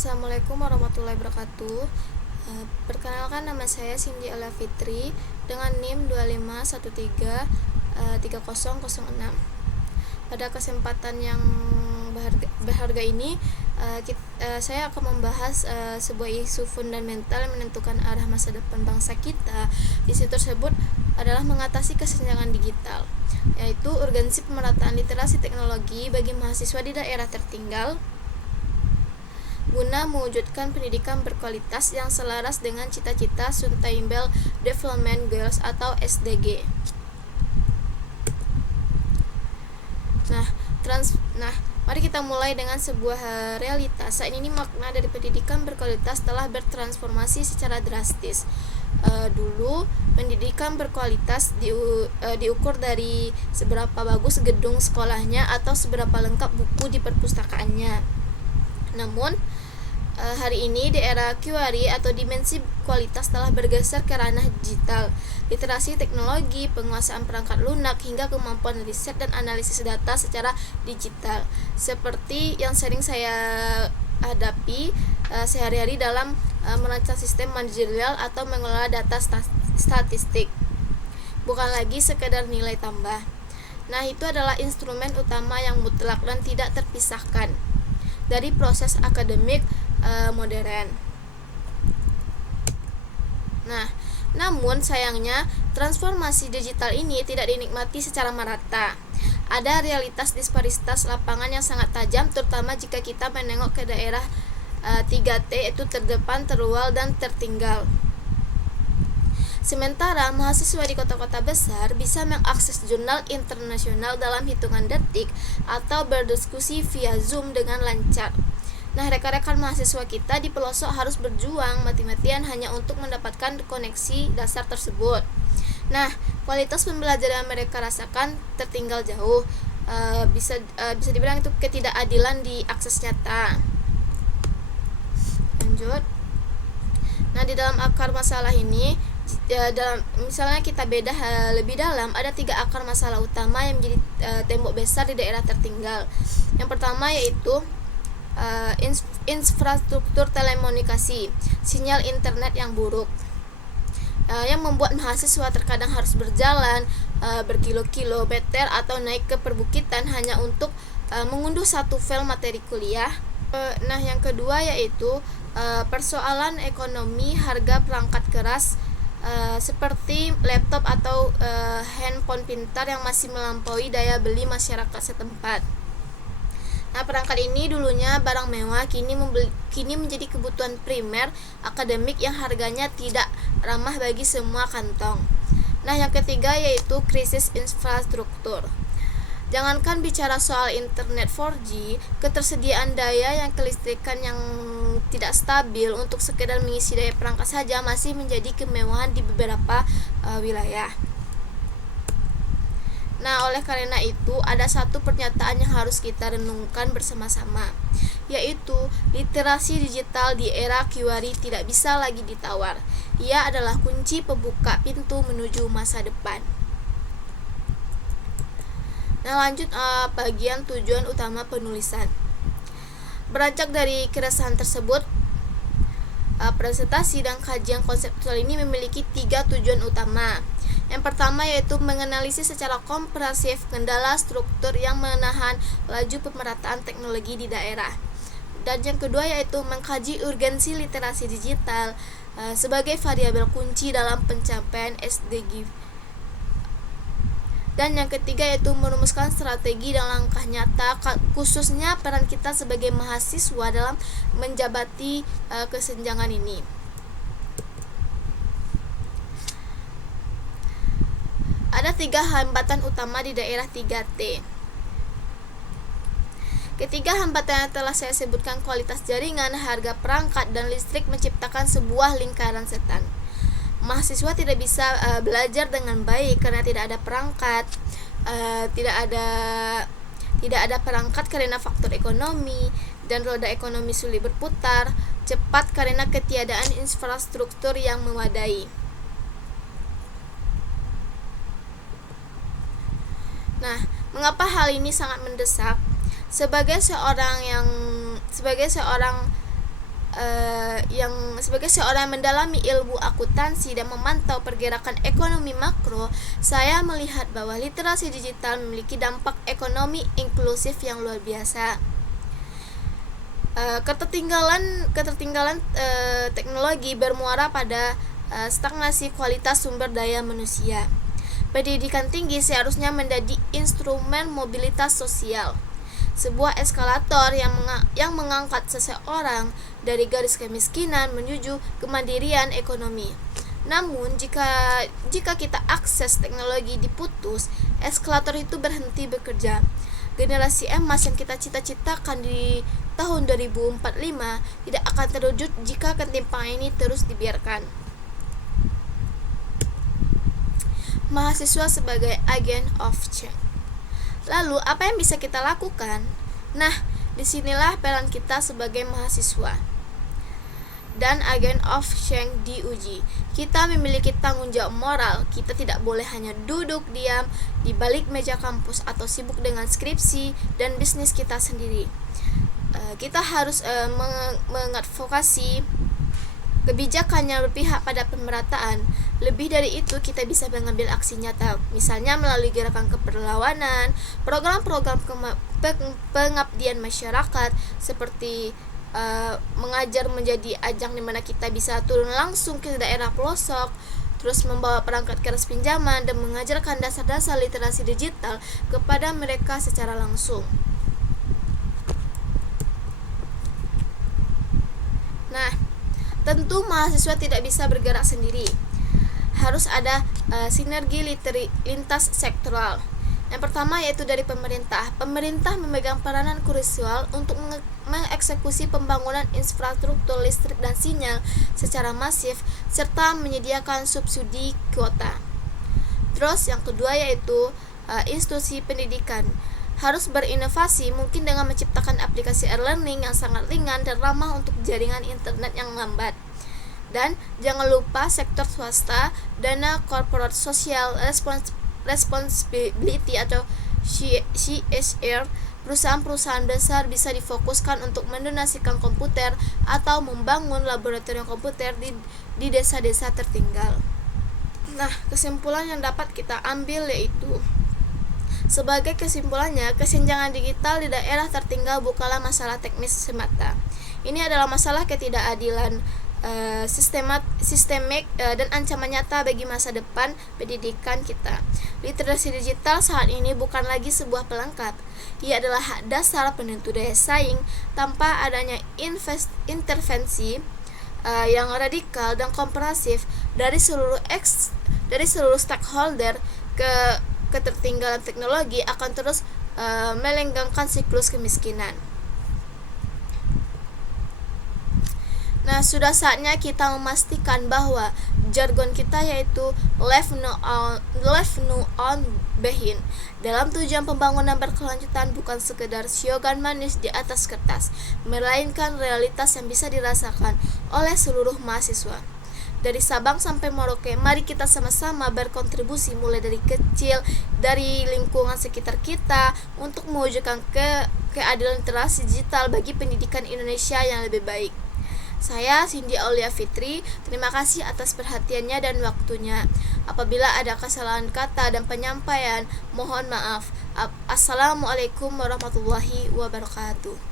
Assalamualaikum warahmatullahi wabarakatuh. Perkenalkan, nama saya Cindy Alia Fitri dengan NIM 25133006. Pada kesempatan yang berharga ini, saya akan membahas sebuah isu fundamental yang menentukan arah masa depan bangsa kita. Isu tersebut adalah mengatasi kesenjangan digital, yaitu urgensi pemerataan literasi teknologi bagi mahasiswa di daerah tertinggal guna mewujudkan pendidikan berkualitas yang selaras dengan cita-cita Sustainable Development Goals atau SDG. Mari kita mulai dengan sebuah realitas. Saat ini makna dari pendidikan berkualitas telah bertransformasi secara drastis. Dulu pendidikan berkualitas diukur dari seberapa bagus gedung sekolahnya atau seberapa lengkap buku di perpustakaannya. Namun hari ini di era QRI atau dimensi kualitas telah bergeser ke ranah digital, literasi teknologi, penguasaan perangkat lunak, hingga kemampuan riset dan analisis data secara digital, seperti yang sering saya hadapi sehari-hari dalam merancang sistem manajerial atau mengelola data statistik. Bukan lagi sekedar nilai tambah. Nah, itu adalah instrumen utama yang mutlak dan tidak terpisahkan dari proses akademik modern. Namun sayangnya transformasi digital ini tidak dinikmati secara merata. Ada realitas disparitas lapangan yang sangat tajam, terutama jika kita menengok ke daerah 3T, yaitu terdepan, terluar, dan tertinggal. Sementara mahasiswa di kota-kota besar bisa mengakses jurnal internasional dalam hitungan detik atau berdiskusi via Zoom dengan lancar. Nah, rekan-rekan mahasiswa kita di pelosok harus berjuang mati-matian hanya untuk mendapatkan koneksi dasar tersebut. Nah, kualitas pembelajaran yang mereka rasakan tertinggal jauh. Bisa dibilang itu ketidakadilan di akses nyata. Lanjut. Nah, di dalam akar masalah ini, misalnya kita bedah lebih dalam, ada 3 akar masalah utama yang menjadi tembok besar di daerah tertinggal. Yang pertama yaitu infrastruktur telekomunikasi, sinyal internet yang buruk, yang membuat mahasiswa terkadang harus berjalan berkilo-kilometer atau naik ke perbukitan hanya untuk mengunduh satu file materi kuliah. Yang kedua yaitu persoalan ekonomi, harga perangkat keras seperti laptop atau handphone pintar yang masih melampaui daya beli masyarakat setempat. Nah, perangkat ini dulunya barang mewah, kini menjadi kebutuhan primer akademik yang harganya tidak ramah bagi semua kantong. Nah, yang ketiga yaitu krisis infrastruktur. Jangankan bicara soal internet 4G, ketersediaan daya yang kelistrikan yang tidak stabil untuk sekedar mengisi daya perangkat saja masih menjadi kemewahan di beberapa wilayah. Nah, oleh karena itu ada satu pernyataan yang harus kita renungkan bersama-sama, yaitu literasi digital di era QRI tidak bisa lagi ditawar. Ia adalah kunci pembuka pintu menuju masa depan. Nah, lanjut bagian tujuan utama penulisan. Beranjak dari keresahan tersebut, presentasi dan kajian konseptual ini memiliki 3 tujuan utama. Yang pertama yaitu menganalisis secara komprehensif kendala struktur yang menahan laju pemerataan teknologi di daerah. Dan yang kedua yaitu mengkaji urgensi literasi digital sebagai variabel kunci dalam pencapaian SDG. Dan yang ketiga yaitu merumuskan strategi dan langkah nyata, khususnya peran kita sebagai mahasiswa dalam menjabati kesenjangan ini. Ada 3 hambatan utama di daerah 3T. Ketiga hambatan yang telah saya sebutkan, kualitas jaringan, harga perangkat, dan listrik, menciptakan sebuah lingkaran setan. Mahasiswa tidak bisa belajar dengan baik karena tidak ada perangkat, tidak ada perangkat karena faktor ekonomi, dan roda ekonomi sulit berputar cepat karena ketiadaan infrastruktur yang memadai. Nah, mengapa hal ini sangat mendesak? Sebagai seorang sebagai seorang yang mendalami ilmu akuntansi dan memantau pergerakan ekonomi makro, saya melihat bahwa literasi digital memiliki dampak ekonomi inklusif yang luar biasa. Ketertinggalan teknologi bermuara pada stagnasi kualitas sumber daya manusia. Pendidikan tinggi seharusnya menjadi instrumen mobilitas sosial, sebuah eskalator yang mengangkat seseorang dari garis kemiskinan menuju kemandirian ekonomi. Namun jika kita akses teknologi diputus, eskalator itu berhenti bekerja. Generasi emas yang kita cita-citakan di tahun 2045 tidak akan terwujud jika ketimpangan ini terus dibiarkan. Mahasiswa sebagai agent of change. Lalu, apa yang bisa kita lakukan? Nah, disinilah peran kita sebagai mahasiswa dan agent of change diuji. Kita memiliki tanggung jawab moral. Kita tidak boleh hanya duduk diam di balik meja kampus atau sibuk dengan skripsi dan bisnis kita sendiri. Kita harus mengadvokasi kebijakan yang berpihak pada pemerataan. Lebih dari itu, kita bisa mengambil aksi nyata, misalnya melalui gerakan keperlawanan, program-program pengabdian masyarakat seperti mengajar menjadi ajang di mana kita bisa turun langsung ke daerah pelosok, terus membawa perangkat keras pinjaman dan mengajarkan dasar-dasar literasi digital kepada mereka secara langsung. Nah, tentu mahasiswa tidak bisa bergerak sendiri. Harus ada sinergi lintas sektoral. Yang pertama yaitu dari pemerintah. Pemerintah memegang peranan krusial untuk mengeksekusi pembangunan infrastruktur listrik dan sinyal secara masif serta menyediakan subsidi kuota. Terus yang kedua yaitu institusi pendidikan. Harus berinovasi, mungkin dengan menciptakan aplikasi e-learning yang sangat ringan dan ramah untuk jaringan internet yang lambat. Dan jangan lupa sektor swasta, dana corporate social responsibility atau CSR. Perusahaan-perusahaan besar bisa difokuskan untuk mendonasikan komputer atau membangun laboratorium komputer di desa-desa tertinggal. Nah, kesimpulan yang dapat kita ambil yaitu, sebagai kesimpulannya, kesenjangan digital di daerah tertinggal bukanlah masalah teknis semata. Ini adalah masalah ketidakadilan sistemik dan ancaman nyata bagi masa depan pendidikan kita. Literasi digital saat ini bukan lagi sebuah pelengkap. Ia adalah hak dasar penentu daya saing. Tanpa adanya intervensi yang radikal dan komprehensif dari seluruh stakeholder, ketertinggalan teknologi akan terus melenggangkan siklus kemiskinan. Nah, sudah saatnya kita memastikan bahwa jargon kita yaitu left no on behind dalam tujuan pembangunan berkelanjutan bukan sekedar slogan manis di atas kertas, melainkan realitas yang bisa dirasakan oleh seluruh mahasiswa. Dari Sabang sampai Merauke, mari kita sama-sama berkontribusi mulai dari kecil, dari lingkungan sekitar kita untuk mewujudkan keadilan literasi digital bagi pendidikan Indonesia yang lebih baik. Saya Cindy Aulia Fitri, terima kasih atas perhatiannya dan waktunya. Apabila ada kesalahan kata dan penyampaian, mohon maaf. Assalamualaikum warahmatullahi wabarakatuh.